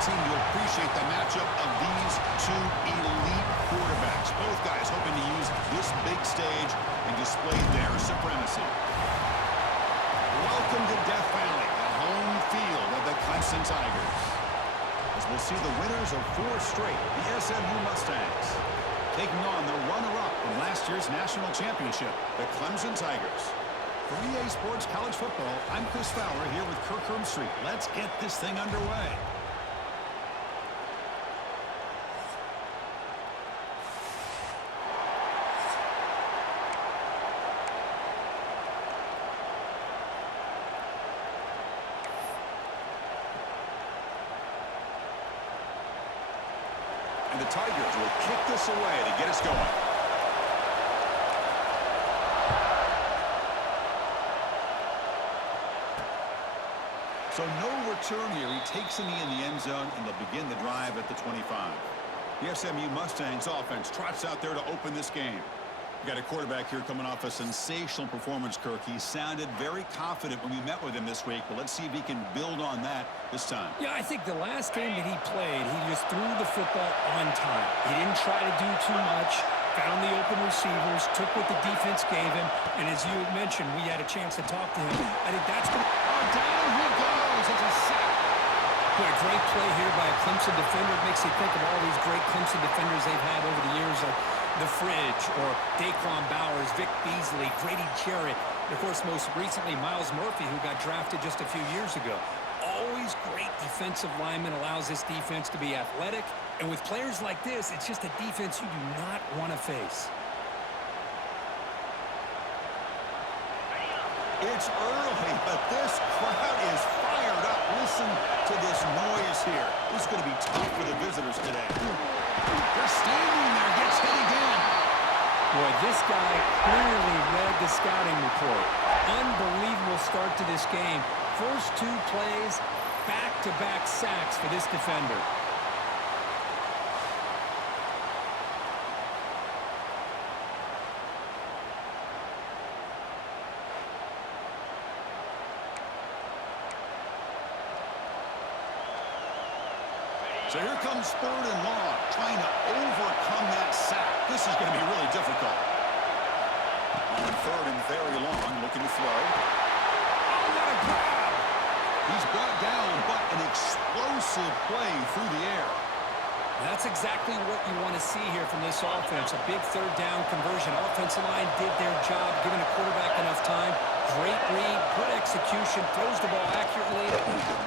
seem to appreciate the matchup of these two elite quarterbacks. Both guys hoping to use this big stage and display their supremacy. Welcome to Death Valley, the home field of the Clemson Tigers. As we'll see the winners of 4 straight, the SMU Mustangs, taking on the runner-up from last year's national championship, the Clemson Tigers. For EA Sports College Football, I'm Chris Fowler here with Kirk Street. Let's get this thing underway. And the Tigers will kick this away to get us going. So no return here. He takes a knee in the end zone, and they'll begin the drive at the 25. The SMU Mustangs offense trots out there to open this game. We've got a quarterback here coming off a sensational performance, Kirk. He sounded very confident when we met with him this week, but let's see if he can build on that this time. Yeah, I think the last game that he played, he just threw the football on time. He didn't try to do too much, found the open receivers, took what the defense gave him, and as you mentioned, we had a chance to talk to him. I think that's going to... Oh, down he goes. It's a sack. Boy, a great play here by a Clemson defender. It makes you think of all these great Clemson defenders they've had over the years, like The Fridge or Daquan Bowers, Vic Beasley, Grady Jarrett, and, of course, most recently, Myles Murphy, who got drafted just a few years ago. Always great defensive lineman, allows this defense to be athletic. And with players like this, it's just a defense you do not want to face. It's early, but this crowd is fired up. Listen to this noise here. This is going to be tough for the visitors today. They're standing there, gets hit again. Boy, this guy clearly read the scouting report. Unbelievable start to this game. First 2 plays, back-to-back sacks for this defender. So here comes 3rd and long, trying to overcome that sack. This is going to be really difficult. On 3rd and very long, looking to throw. Oh, what a grab! He's brought down, but an explosive play through the air. That's exactly what you want to see here from this offense. A big 3rd down conversion. Offensive line did their job, giving a quarterback enough time. Great read, good execution, throws the ball accurately.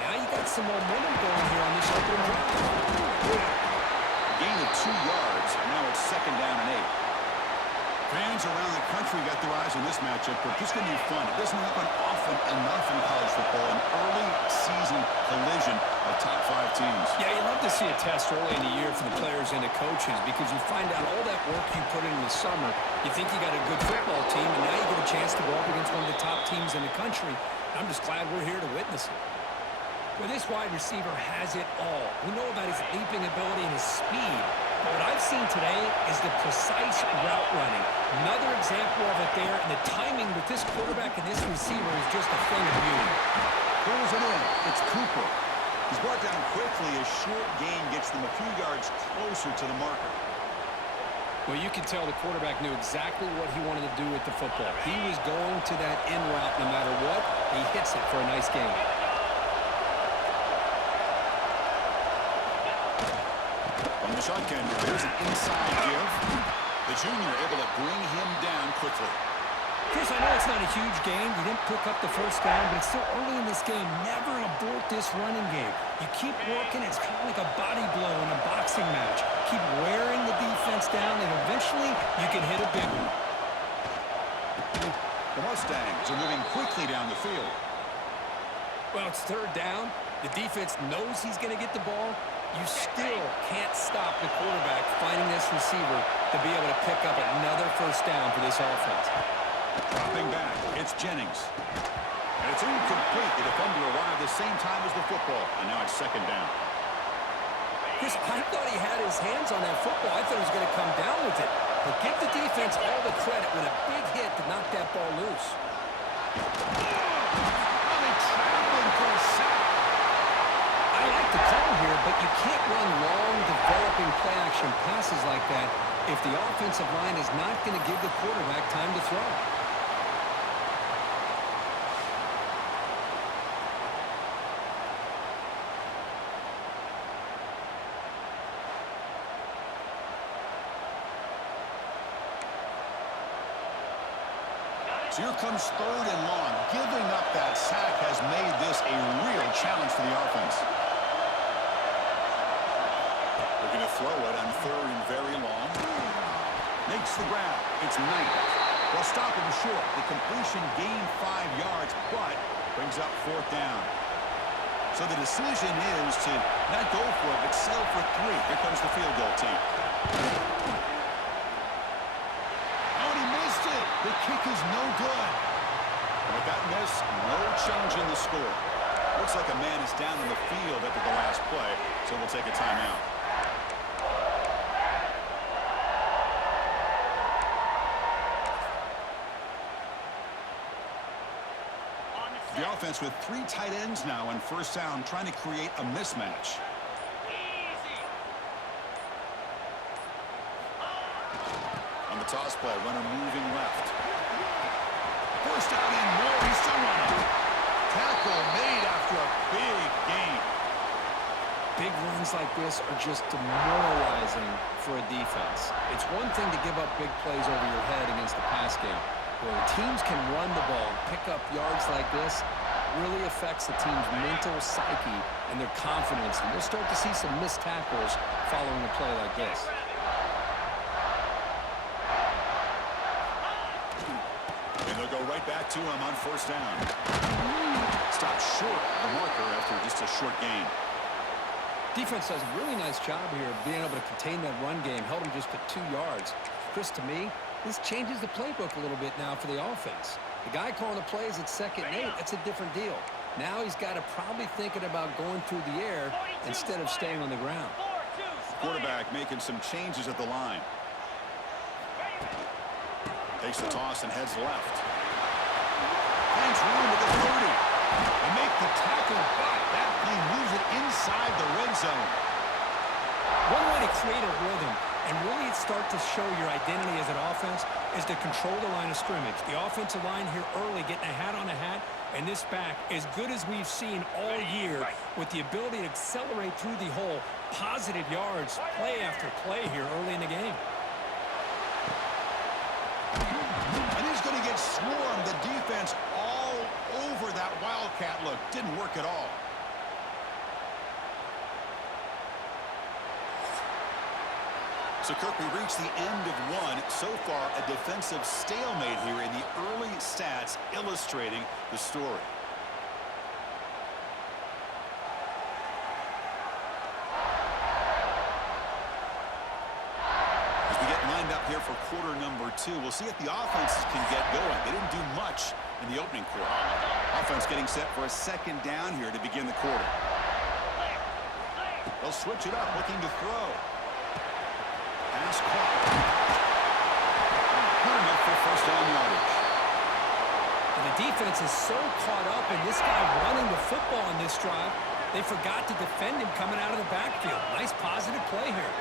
Now you got some momentum going here on this open drive. Gain of 2 yards, and now it's 2nd down and 8. Fans around the country got their eyes on this matchup, but this is going to be fun. It doesn't happen often enough in college football, an early season collision of top 5 teams. Yeah, you love to see a test early in the year for the players and the coaches because you find out all that work you put in the summer. You think you got a good football team, and now you get a chance to go up against one of the top teams in the country. I'm just glad we're here to witness it. Well, this wide receiver has it all. We know about his leaping ability and his speed. But what I've seen today is the precise route running. Another example of it there, and the timing with this quarterback and this receiver is just a thing of beauty. Pulls it in. It's Cooper. He's brought down quickly. A short gain gets them a few yards closer to the marker. Well, you can tell the quarterback knew exactly what he wanted to do with the football. He was going to that in route no matter what. He hits it for a nice gain. From the shotgun, there's an inside give. The junior able to bring him down quickly. Chris, I know it's not a huge game. You didn't pick up the first down, but it's still early in this game. Never abort this running game. You keep working. It's kind of like a body blow in a boxing match. Keep wearing the defense down, and eventually you can hit a big one. The Mustangs are moving quickly down the field. Well, it's 3rd down. The defense knows he's going to get the ball. You still can't stop the quarterback finding this receiver to be able to pick up another first down for this offense. Dropping back, it's Jennings. And it's incomplete. The defender arrived the same time as the football, and now it's 2nd down. Chris, I thought he had his hands on that football. I thought he was going to come down with it. But give the defense all the credit with a big hit to knock that ball loose. Oh, they trapped him for a sack. I I like the call here, but you can't run long, developing play-action passes like that if the offensive line is not going to give the quarterback time to throw. So here comes 3rd and long. Giving up that sack has made this a real challenge for the offense. They're going to throw it on 3rd and very long. Makes the grab. It's Knight. They'll stop him short. The completion gained 5 yards, but brings up 4th down. So the decision is to not go for it, but settle for 3. Here comes the field goal team. The kick is no good. And with that miss, no change in the score. Looks like a man is down in the field after the last play, so we'll take a timeout. The offense with 3 tight ends now on 1st down, trying to create a mismatch. On the toss play, runner moving left. 1st down and more. He's still running. Tackle made after a big gain. Big runs like this are just demoralizing for a defense. It's one thing to give up big plays over your head against the pass game. When teams can run the ball and pick up yards like this, really affects the team's mental psyche and their confidence. And we'll start to see some missed tackles following a play like this. And they'll go right back to him on 1st down. Stopped short of the marker after just a short gain. Defense does a really nice job here of being able to contain that run game. Held him just to 2 yards. Chris, to me, this changes the playbook a little bit now for the offense. The guy calling the plays at 2nd and 8, that's a different deal. Now he's got to probably thinking about going through the air instead of staying on the ground. Quarterback making some changes at the line. Takes the toss and heads left. Finds room at the 30. They make the tackle, but that play moves it inside the red zone. One way to create a rhythm and really start to show your identity as an offense is to control the line of scrimmage. The offensive line here early getting a hat on a hat, and this back as good as we've seen all year with the ability to accelerate through the hole. Positive yards, play after play here early in the game. And he's going to get swarmed. The defense all over that Wildcat look. Didn't work at all. So, Kirk, we reached the end of one. So far, a defensive stalemate here in the early stats illustrating the story. As we get lined up here for quarter number 2, we'll see if the offenses can get going. They didn't do much in the opening quarter. Offense getting set for a 2nd down here to begin the quarter. They'll switch it up, looking to throw. Pass caught. Good enough for 1st down yardage. And the defense is so caught up in this guy running the football in this drive, they forgot to defend him coming out of the backfield. Nice positive play here.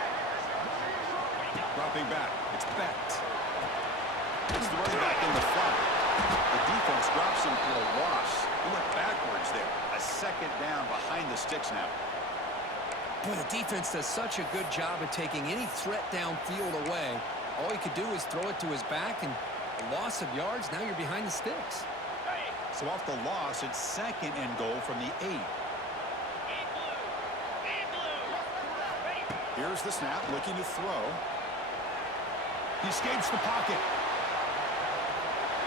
Dropping back. It's Becht. It's the running back in the front. The defense drops him for a loss. He went backwards there. A 2nd down behind the sticks now. Boy, the defense does such a good job of taking any threat downfield away. All he could do is throw it to his back, and a loss of yards, now you're behind the sticks. So off the loss, it's 2nd and goal from the 8. Here's the snap, looking to throw. He escapes the pocket.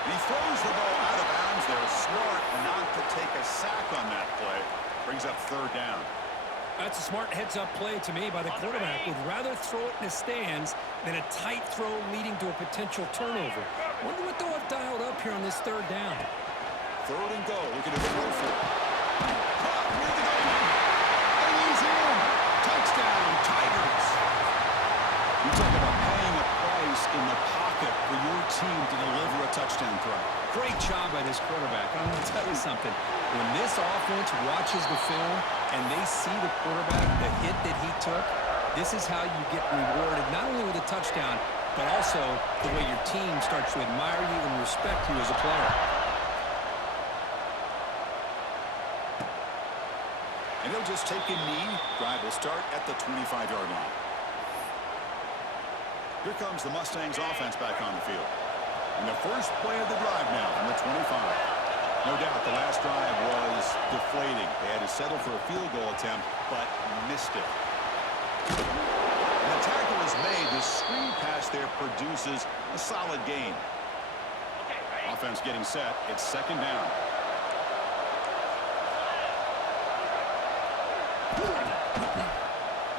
He throws the ball out of bounds there. Smart not to take a sack on that play. Brings up 3rd down. That's a smart heads-up play to me by the quarterback. Would rather throw it in the stands than a tight throw leading to a potential turnover. Wonder what they'll have dialed up here on this 3rd down. 3rd and goal. Looking to throw for it. Caught near the goal line. And he's in. Touchdown, Tigers. You talk about paying a price in the pocket for your team to deliver a touchdown throw. Great job by this quarterback. I'm going to tell you something. When this offense watches the film and they see the quarterback, the hit that he took, this is how you get rewarded, not only with a touchdown, but also the way your team starts to admire you and respect you as a player. And he'll just take a knee. Drive will start at the 25-yard line. Here comes the Mustangs offense back on the field. And the first play of the drive now from the 25. No doubt the last drive was deflating. They had to settle for a field goal attempt, but missed it. And the tackle is made. The screen pass there produces a solid gain. Offense getting set. It's second down.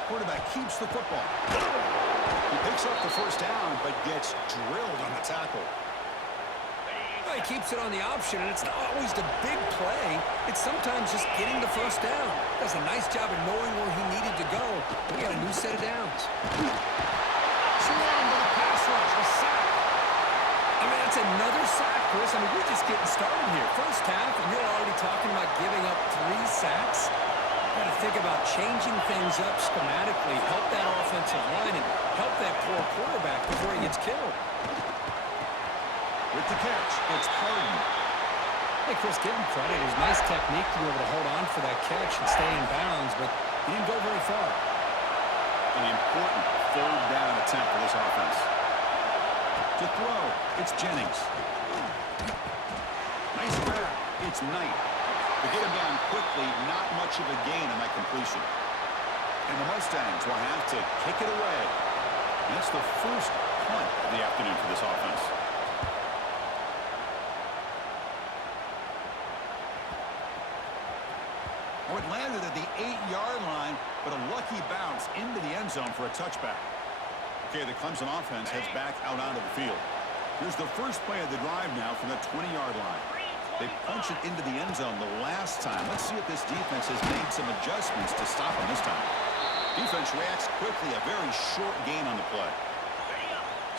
Quarterback keeps the football. He picks up the first down, but gets drilled on the tackle. Well, he keeps it on the option, and it's not always the big play. It's sometimes just getting the first down. Does a nice job of knowing where he needed to go. We got a new set of downs. Swarmed by the pass rush, a sack. I mean, that's another sack, Chris. I mean, we're just getting started here. First half, and you're already talking about giving up 3 sacks. Got to think about changing things up schematically, help that offensive line, and help that poor quarterback before he gets killed. With the catch, it's Harden. Hey, Chris, give him credit. It was nice technique to be able to hold on for that catch and stay in bounds, but he didn't go very far. An important third down attempt for this offense. To throw, it's Jennings. Nice grab. It's Knight. To get him down quickly, not much of a gain on that completion. And the Mustangs will have to kick it away. And that's the first punt of the afternoon for this offense. Oh, it landed at the 8-yard line, but a lucky bounce into the end zone for a touchback. Okay, the Clemson offense heads back out onto the field. Here's the first play of the drive now from the 20-yard line. They punched it into the end zone the last time. Let's see if this defense has made some adjustments to stop them this time. Defense reacts quickly, a very short gain on the play.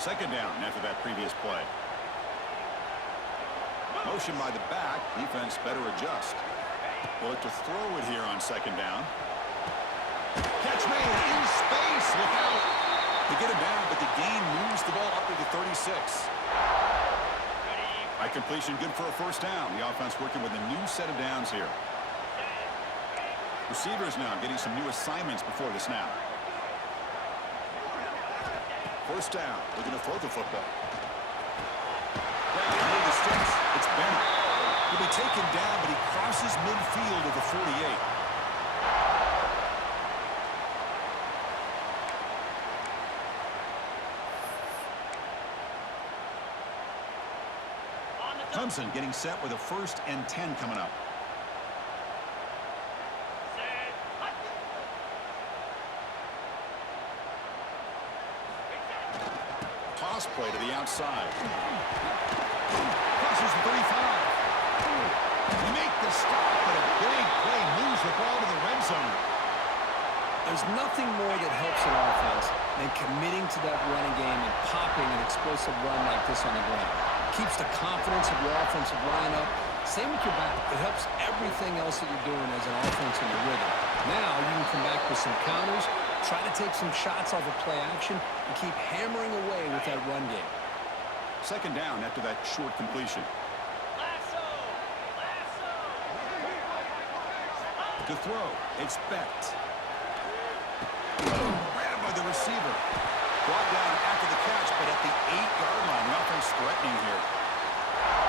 Second down after that previous play. Motion by the back. Defense better adjust. We'll look to throw it here on second down. Catch made in space. Look out. They get him down, but the gain moves the ball up to the 36. By completion, good for a first down. The offense working with a new set of downs here. Receivers now getting some new assignments before the snap. First down. They're going to throw the football. Down near the sticks. It's Bennett. He'll be taken down, but he crosses midfield at the 48. Clemson getting set with a 1st and 10 coming up. Toss play to the outside. Crosses the 35. They make the stop, but a big play moves the ball to the red zone. There's nothing more that helps an offense than committing to that running game and popping an explosive run like this on the ground. Keeps the confidence of your offensive line up. Same with your back. It helps everything else that you're doing as an offense in your rhythm. Now you can come back with some counters, try to take some shots off of play action, and keep hammering away with that run game. Second down after that short completion. To throw, it's Becht. Grabbed by the receiver. Brought down after the catch, but at the 8-yard line, the offense threatening here.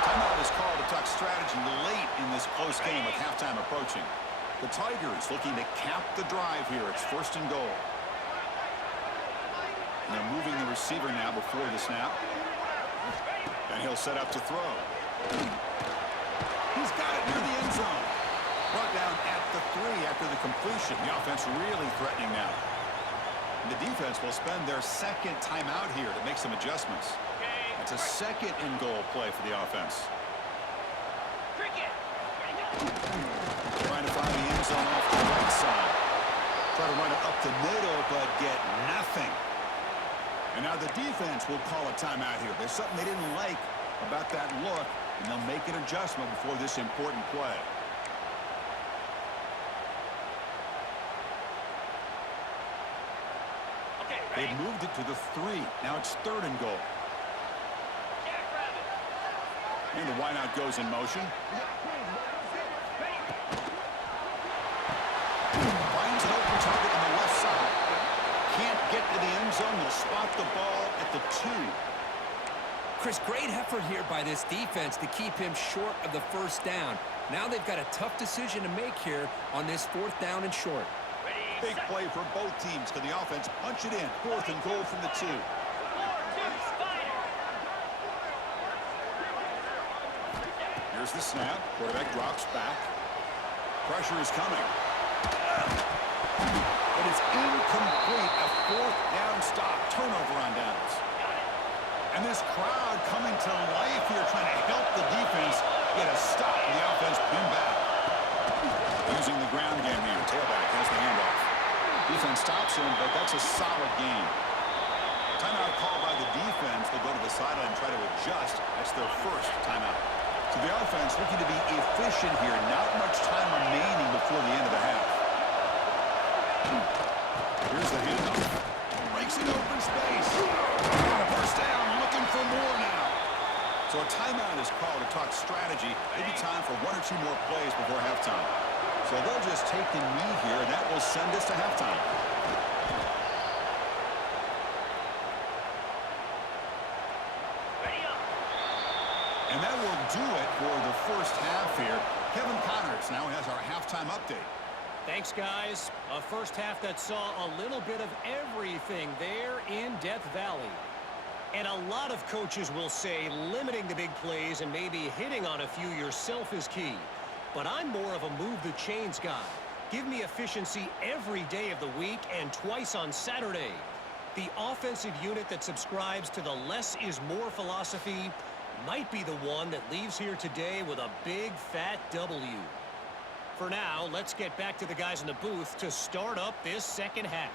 Timeout is called to talk strategy late in this close game with halftime approaching. The Tigers looking to cap the drive here. It's 1st and goal. And they're moving the receiver now before the snap. And he'll set up to throw. He's got it near the end zone. Brought down at the 3 after the completion. The offense really threatening now. And the defense will spend their second timeout here to make some adjustments. It's a 2nd and goal play for the offense. Trying to find the end zone off the right side. Try to run it up the middle, but get nothing. And now the defense will call a timeout here. There's something they didn't like about that look, and they'll make an adjustment before this important play. They've moved it to the 3. Now it's 3rd and goal. And the wideout goes in motion. Finds an open target on the left side. Can't get to the end zone. Will spot the ball at the 2. Chris, great effort here by this defense to keep him short of the first down. Now they've got a tough decision to make here on this 4th down and short. Big play for both teams. Can the offense punch it in? 4th and goal from the 2. Here's the snap. Quarterback drops back. Pressure is coming. But it's incomplete. A 4th down stop. Turnover on downs. And this crowd coming to life here trying to help the defense get a stop. The offense pinned back. Using the ground game here. Tailback has the handoff. Defense stops him, but that's a solid game. Timeout called by the defense. They'll go to the sideline and try to adjust. That's their first timeout. So the offense looking to be efficient here. Not much time remaining before the end of the half. Here's the handoff. Breaks it open space. First down, looking for more now. So a timeout is called to talk strategy. Maybe time for 1 or 2 more plays before halftime. So they'll just take the knee here, and that will send us to halftime. And that will do it for the first half here. Kevin Connors now has our halftime update. Thanks, guys. A first half that saw a little bit of everything there in Death Valley. And a lot of coaches will say limiting the big plays and maybe hitting on a few yourself is key. But I'm more of a move the chains guy. Give me efficiency every day of the week and twice on Saturday. The offensive unit that subscribes to the less is more philosophy might be the one that leaves here today with a big fat W. For now, let's get back to the guys in the booth to start up this second half.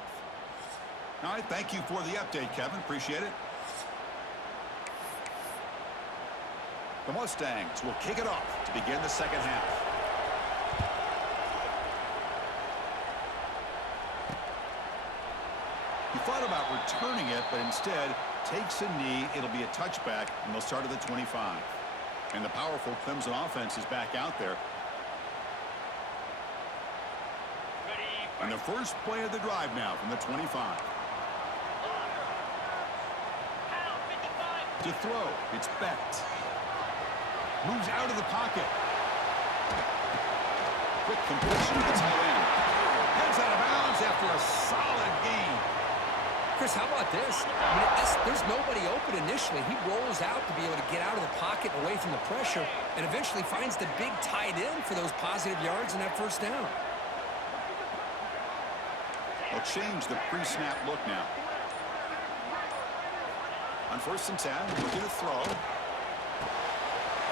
All right, thank you for the update, Kevin. Appreciate it. The Mustangs will kick it off to begin the second half. He thought about returning it, but instead takes a knee. It'll be a touchback, and they'll start at the 25. And the powerful Clemson offense is back out there. And the first play of the drive now from the 25. To throw, it's Becht. Moves out of the pocket. Quick completion to the tight end. Heads out of bounds after a solid gain. Chris, how about this? I mean, there's nobody open initially. He rolls out to be able to get out of the pocket away from the pressure and eventually finds the big tight end for those positive yards in that first down. They'll change the pre-snap look now. On 1st and 10, looking to throw.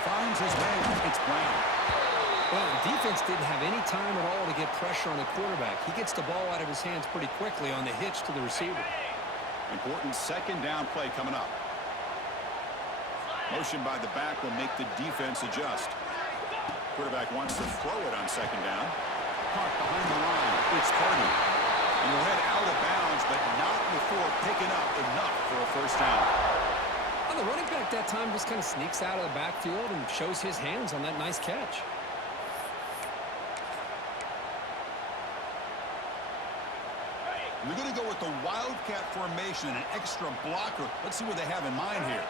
Finds his man. It's Brown. Well, the defense didn't have any time at all to get pressure on the quarterback. He gets the ball out of his hands pretty quickly on the hitch to the receiver. Important second down play coming up. Motion by the back will make the defense adjust. Quarterback wants to throw it on second down. Caught behind the line. It's Carter. And he'll head out of bounds, but not before picking up enough for a first down. Well, the running back that time just kind of sneaks out of the backfield and shows his hands on that nice catch. They're going to go with the Wildcat formation and an extra blocker. Let's see what they have in mind here.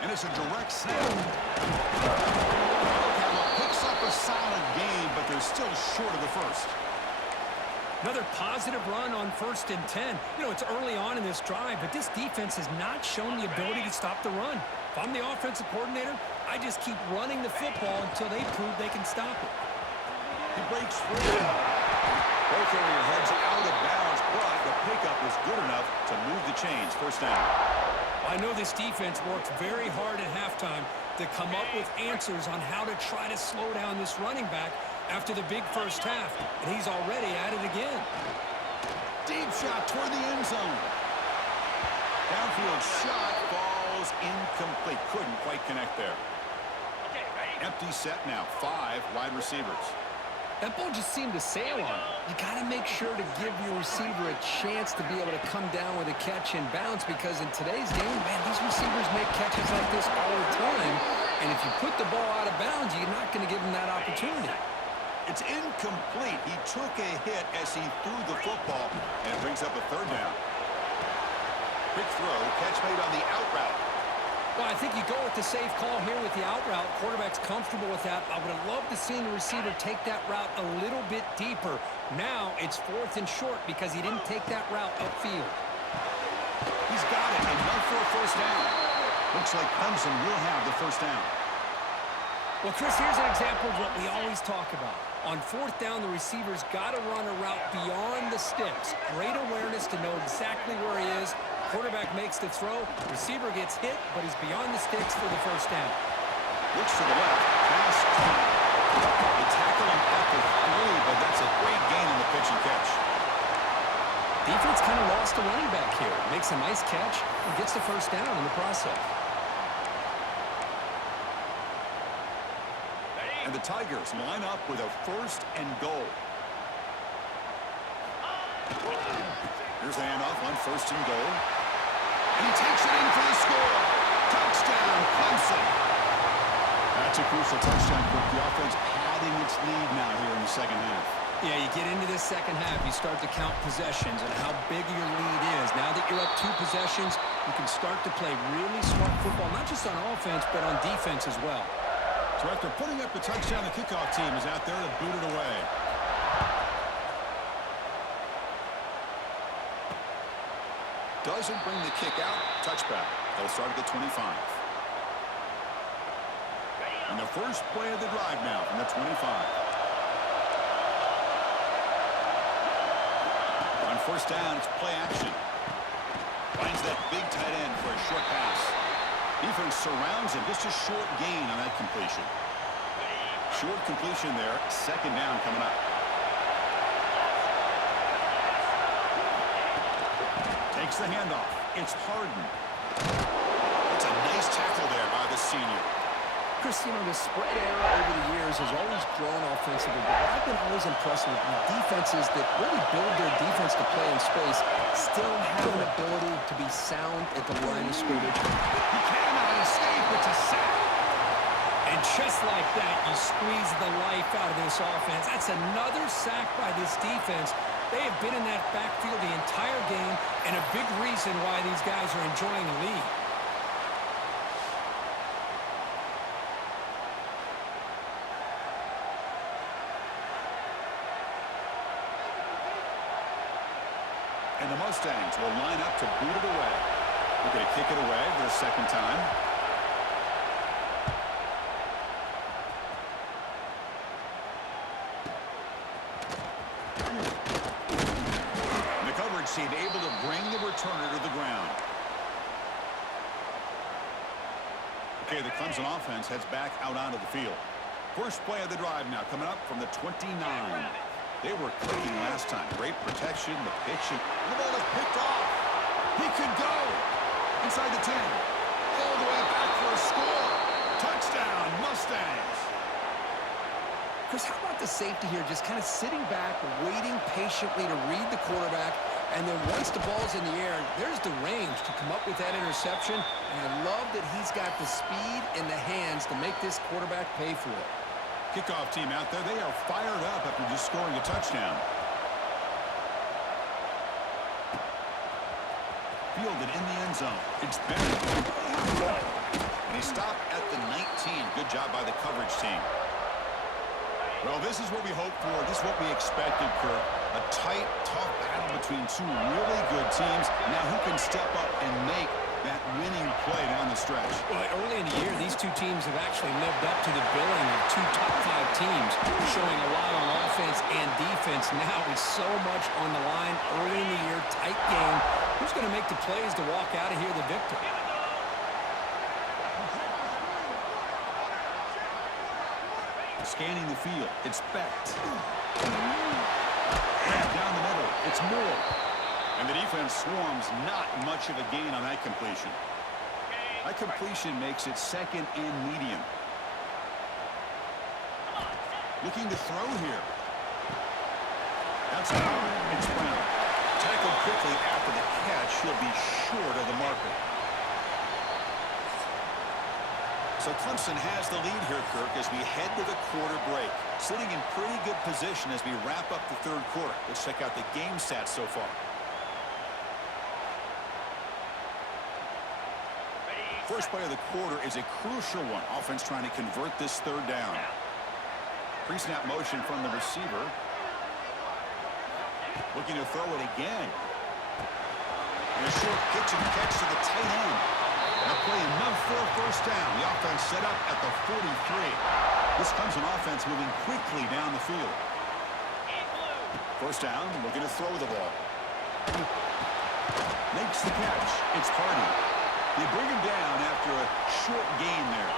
And it's a direct snap. Wildcat picks up a solid gain, but they're still short of the first. Another positive run on 1st and 10. You know, it's early on in this drive, but this defense has not shown the ability to stop the run. If I'm the offensive coordinator, I just keep running the football until they prove they can stop it. He breaks free. Both area heads out of bounds, but the pickup was good enough to move the chains. First down. I know this defense worked very hard at halftime to come up with answers on how to try to slow down this running back after the big first half, and he's already at it again. Deep shot toward the end zone. Downfield shot falls falls incomplete. Couldn't quite connect there. Empty set now. 5 wide receivers. That ball just seemed to sail on him. You got to make sure to give your receiver a chance to be able to come down with a catch and bounce, because in today's game, man, these receivers make catches like this all the time. And if you put the ball out of bounds, you're not going to give them that opportunity. It's incomplete. He took a hit as he threw the football, and it brings up a 3rd down. Quick throw, catch made on the out route. Well, I think you go with the safe call here with the out route. Quarterback's comfortable with that. I would have loved to see the receiver take that route a little bit deeper. Now it's 4th and short because he didn't take that route upfield. He's got it, enough for a 1st down. Looks like Clemson will have the 1st down. Well, Chris, here's an example of what we always talk about. On 4th down, the receiver's got to run a route beyond the sticks. Great awareness to know exactly where he is. Quarterback makes the throw. Receiver gets hit, but he's beyond the sticks for the 1st down. Looks to the left. Pass. They tackle him at the 3, but that's a great gain on the pitch and catch. Defense kind of lost a running back here. Makes a nice catch and gets the 1st down in the process. And the Tigers line up with a 1st and goal. Here's the handoff on 1st and goal. And he takes it in for the score. Touchdown, Clemson. That's a crucial touchdown, Kirk. The offense padding its lead now here in the 2nd half. Yeah, you get into this 2nd half, you start to count possessions and how big your lead is. Now that you're up 2 possessions, you can start to play really smart football, not just on offense, but on defense as well. So after putting up the touchdown, the kickoff team is out there to boot it away. Doesn't bring the kick out. Touchback. They'll start at the 25. And the first play of the drive now from the 25. On 1st down, it's play action. Finds that big tight end for a short pass. Defense surrounds him. Just a short gain on that completion. Short completion there. 2nd down coming up. Takes the handoff. It's Harden. It's a nice tackle there by the senior. Chris, you know, the spread era over the years has always grown offensively, but what I've been always impressed with defenses that really build their defense to play in space still have an ability to be sound at the line of scrimmage. He cannot escape. It's a sack. And just like that, you squeeze the life out of this offense. That's another sack by this defense. They have been in that backfield the entire game, and a big reason why these guys are enjoying the lead. And the Mustangs will line up to boot it away. They're going to kick it away for the 2nd time. And the coverage team able to bring the returner to the ground. Okay, the Clemson offense heads back out onto the field. First play of the drive now coming up from the 29. They were clicking last time. Great protection, the pitch, and the ball is picked off. He could go inside the 10. All the way back for a score. Touchdown, Mustangs. Chris, how about the safety here? Just kind of sitting back, waiting patiently to read the quarterback, and then once the ball's in the air, there's the range to come up with that interception, and I love that he's got the speed and the hands to make this quarterback pay for it. Kickoff team out there. They are fired up after just scoring a touchdown. Fielded in the end zone. It's Bennett. And he stopped at the 19. Good job by the coverage team. Well, this is what we hoped for. This is what we expected, Kirk. A tight, tough battle between 2 really good teams. Now who can step up and make that winning play down the stretch? Well, early in the year, these 2 teams have actually lived up to the billing of 2 top 5 teams, showing a lot on offense and defense. Now with so much on the line early in the year, tight game. Who's going to make the plays to walk out of here the victor? Scanning the field, it's Becht. Down the middle, it's Moore. And the defense swarms, not much of a gain on that completion. That completion makes it second and medium. Looking to throw here. That's caught. It's Brown. Tackled quickly after the catch. He'll be short of the marker. So Clemson has the lead here, Kirk, as we head to the quarter break. Sitting in pretty good position as we wrap up the third quarter. Let's check out the game stats so far. First play of the quarter is a crucial one. Offense trying to convert this third down. Pre-snap motion from the receiver. Looking to throw it again. And a short pitch and catch to the tight end. And a play enough for a first down. The offense set up at the 43. This comes an offense moving quickly down the field. First down, looking to throw the ball. Makes the catch. It's Hardy. They bring him down after a short gain there.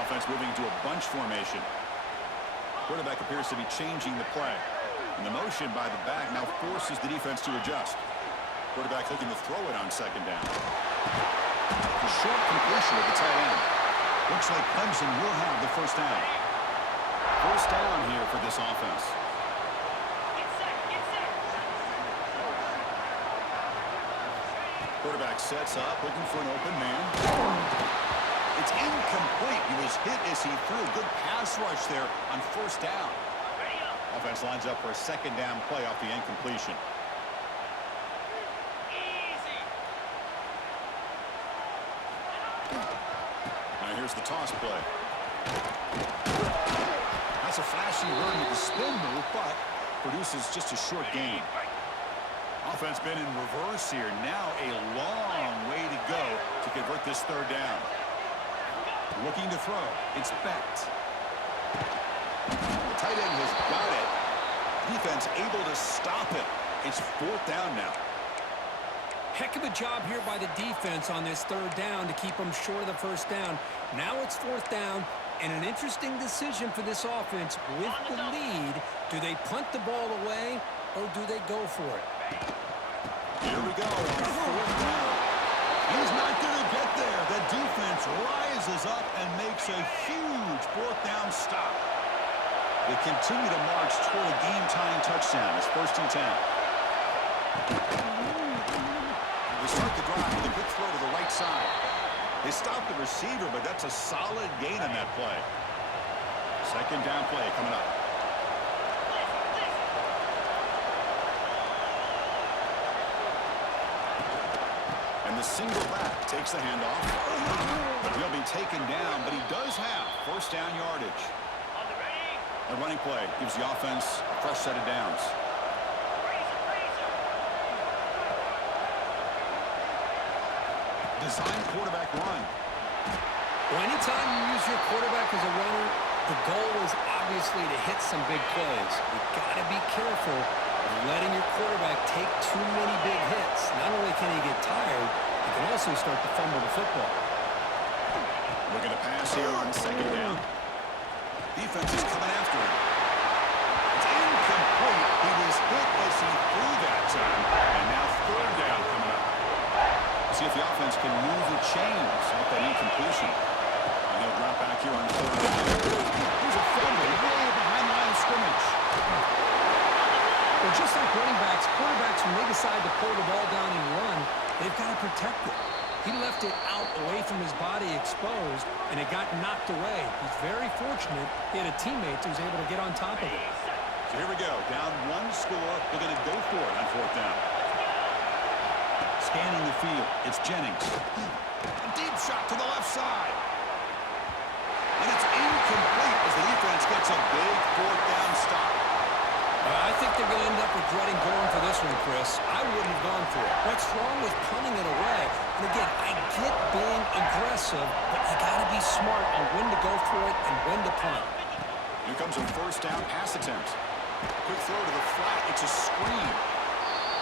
Offense moving to a bunch formation. Quarterback appears to be changing the play. And the motion by the back now forces the defense to adjust. Quarterback looking to throw it on second down. A short completion of the tight end. Looks like Clemson will have the first down. First down here for this offense. Quarterback sets up, looking for an open man. It's incomplete. He was hit as he threw. Good pass rush there on first down. Offense lines up for a second down play off the incompletion. Now here's the toss play. That's a flashy run with the spin move, but produces just a short gain. Offense been in reverse here. Now a long way to go to convert this third down. Looking to throw. It's Becht. The tight end has got it. Defense able to stop it. It's fourth down now. Heck of a job here by the defense on this third down to keep them short of the first down. Now it's fourth down, and an interesting decision for this offense with the lead. Do they punt the ball away, or do they go for it? Here we go on fourth down. He's not going to get there. The defense rises up and makes a huge fourth down stop. They continue to march toward a game-tying touchdown. It's 1st and 10. They start the drive with a quick throw to the right side. They stop the receiver, but that's a solid gain on that play. Second down play coming up. And the single back takes the handoff. He'll be taken down, but he does have first down yardage. A running play gives the offense a fresh set of downs. Design quarterback run. Well, anytime you use your quarterback as a runner, the goal is obviously to hit some big plays. You've got to be careful of letting your quarterback take too many big hits. Not only can he get tired, he can also start to fumble the football. Looking to pass here on second down. Defense is coming after him. It's incomplete. He was hit as he threw that time. And now third down coming up. See if the offense can move the chains with that incompletion. And he'll drop back here on third down. Here's a fumble way behind the line of scrimmage. Well, just like running backs, quarterbacks, when they decide to pull the ball down and run, they've got to protect it. He left it out away from his body exposed, and it got knocked away. He's very fortunate he had a teammate who was able to get on top of it. So here we go. Down one score. They're going to go for it on fourth down. Scanning the field. It's Jennings. A deep shot to the left side. And it's incomplete as the defense gets a big fourth down stop. I think they're going to end up regretting going for this one, Chris. I wouldn't have gone for it. What's wrong with punting it away? And again, I get being aggressive, but you got to be smart on when to go for it and when to punt. Here comes a first down pass attempt. Quick throw to the flat. It's a screen.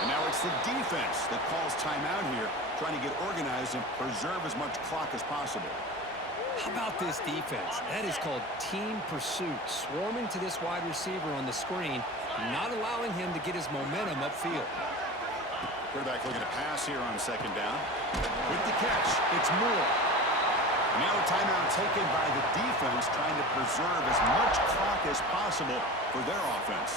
And now it's the defense that calls timeout here, trying to get organized and preserve as much clock as possible. How about this defense? That is called team pursuit. Swarming to this wide receiver on the screen, not allowing him to get his momentum upfield. Quarterback looking to pass here on second down. With the catch, it's Moore. And now a timeout taken by the defense, trying to preserve as much clock as possible for their offense.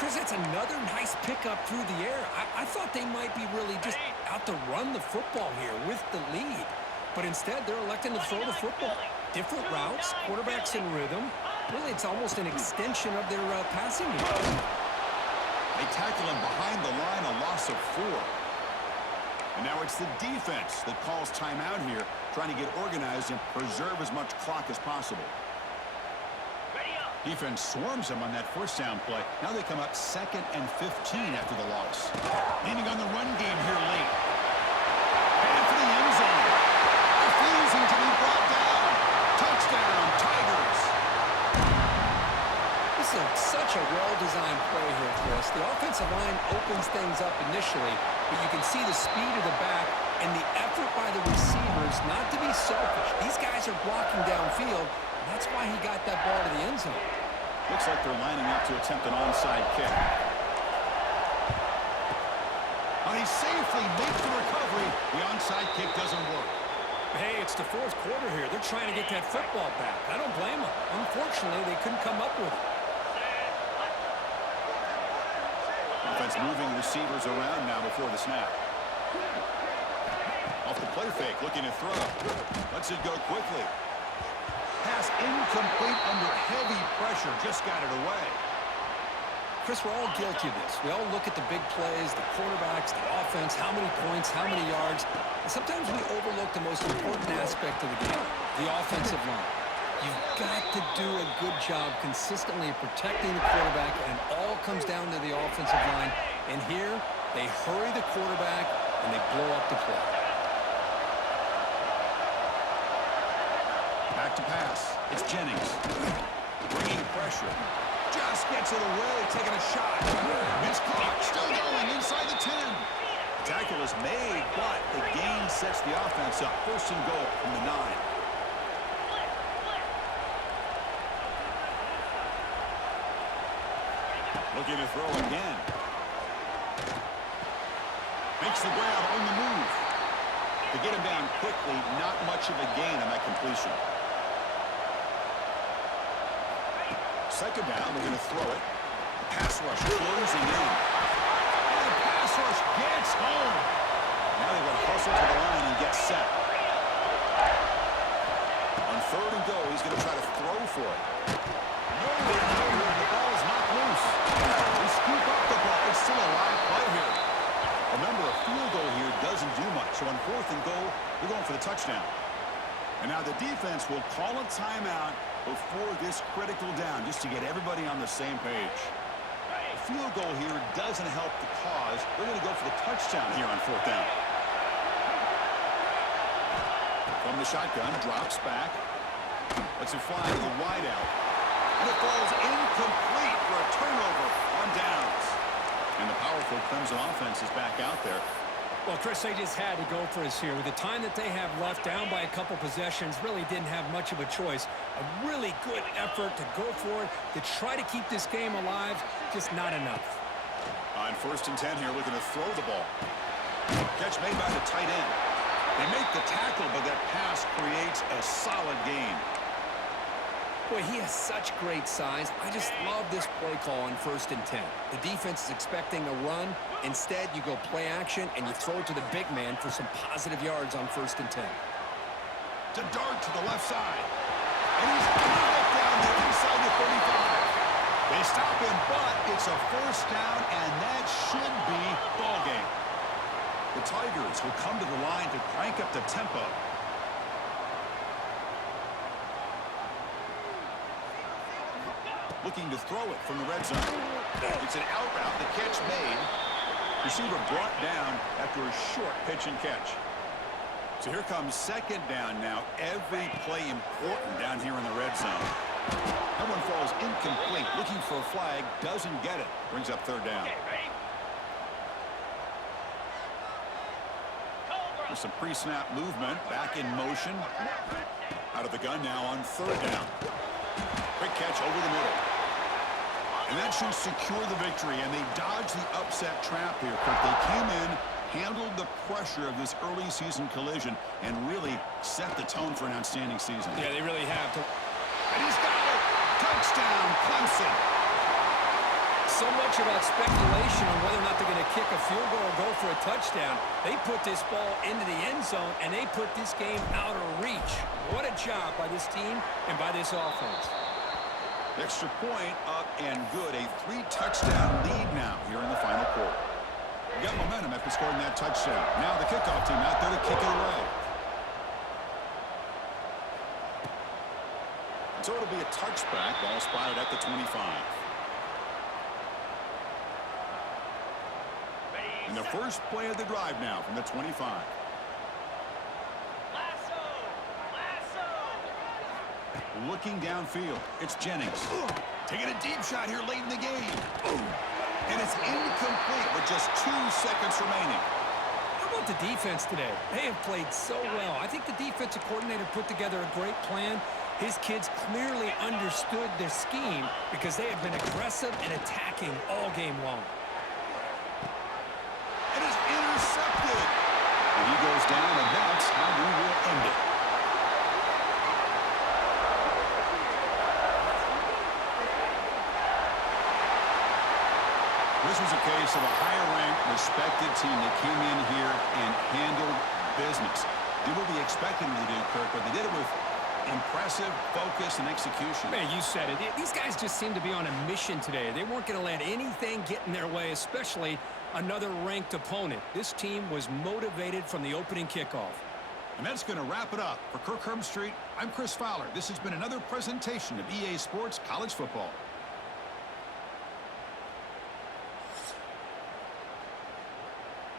Chris, that's another nice pickup through the air. I thought they might be really just out to run the football here with the lead. But instead, they're electing to throw the football. Different routes, quarterbacks in rhythm. Really, it's almost an extension of their passing game. They tackle him behind the line, a loss of 4. And now it's the defense that calls timeout here, trying to get organized and preserve as much clock as possible. Defense swarms them on that first down play. Now they come up 2nd and 15 after the loss. Leaning on the run game here late. And for the end zone. Refusing to be brought down. Touchdown, Tigers. This is such a well-designed play here, Chris. The offensive line opens things up initially, but you can see the speed of the back and the effort by the receivers not to be selfish. These guys are blocking downfield, and that's why he got that ball to the end zone. Looks like they're lining up to attempt an onside kick. And he safely makes the recovery. The onside kick doesn't work. Hey, it's the fourth quarter here. They're trying to get that football back. I don't blame them. Unfortunately, they couldn't come up with it. Offense moving receivers around now before the snap. Off the play fake, looking to throw. Lets it go quickly. Pass incomplete under heavy pressure. Just got it away. Chris, we're all guilty of this. We all look at the big plays, the quarterbacks, the offense, how many points, how many yards. And sometimes we overlook the most important aspect of the game, the offensive line. You've got to do a good job consistently protecting the quarterback, and it all comes down to the offensive line. And here, they hurry the quarterback, and they blow up the play. Back to pass. It's Jennings. Bringing pressure. Just gets it away, taking a shot. Missed clock, still going inside the 10. Tackle is made, but the gain sets the offense up. 1st and goal from the 9. Looking to throw again. Makes the grab on the move. To get him down quickly, not much of a gain on that completion. 2nd down, we're going to throw it. The pass rush closing in. And the pass rush gets home. Now they're going to hustle to the line and get set. On 3rd and goal, he's going to try to throw for it. The ball is knocked loose. They scoop up the ball. It's still a live play here. Remember, a field goal here doesn't do much. So on 4th and goal, we're going for the touchdown. And now the defense will call a timeout before this critical down, just to get everybody on the same page. A field goal here doesn't help the cause. They're going to go for the touchdown here on 4th down. From the shotgun, drops back. Lets it fly to the wideout. And it falls incomplete for a turnover on downs. And the powerful Clemson offense is back out there. Well, Chris, they just had to go for us here. With the time that they have left, down by a couple possessions, really didn't have much of a choice. A really good effort to go for it, to try to keep this game alive, just not enough. On 1st and 10 here, looking to throw the ball. Catch made by the tight end. They make the tackle, but that pass creates a solid gain. Boy, he has such great size. I just love this play call on 1st and 10. The defense is expecting a run. Instead, you go play action, and you throw it to the big man for some positive yards on 1st and 10. To dart to the left side. And he's getting it down there inside the 35. They stop him, but it's a 1st down, and that should be ball game. The Tigers will come to the line to crank up the tempo. Looking to throw it from the red zone. It's an out route. The catch made. Receiver brought down after a short pitch and catch. So here comes 2nd down now. Every play important down here in the red zone. That one falls incomplete. Looking for a flag. Doesn't get it. Brings up 3rd down. With some pre-snap movement. Back in motion. Out of the gun now on 3rd down. Quick catch over the middle. And that should secure the victory, and they dodged the upset trap here. But they came in, handled the pressure of this early season collision, and really set the tone for an outstanding season. Yeah, they really have. And he's got it! Touchdown, Clemson! So much about speculation on whether or not they're going to kick a field goal or go for a touchdown. They put this ball into the end zone, and they put this game out of reach. What a job by this team and by this offense. Extra point up and good. A 3-touchdown lead now here in the final quarter. We got momentum after scoring that touchdown. Now the kickoff team out there to kick it away. So it'll be a touchback. Ball spotted at the 25. And the first play of the drive now from the 25. Looking downfield, it's Jennings. Taking a deep shot here late in the game. And it's incomplete with just 2 seconds remaining. How about the defense today? They have played so well. I think the defensive coordinator put together a great plan. His kids clearly understood their scheme because they have been aggressive and attacking all game long. And it's intercepted. And he goes down, and that's how we will end it. This was a case of a higher-ranked, respected team that came in here and handled business. Did what we expected them to do, Kirk, but they did it with impressive focus and execution. Man, you said it. These guys just seem to be on a mission today. They weren't going to let anything get in their way, especially another ranked opponent. This team was motivated from the opening kickoff. And that's going to wrap it up. For Kirk Herbstreit, I'm Chris Fowler. This has been another presentation of EA Sports College Football.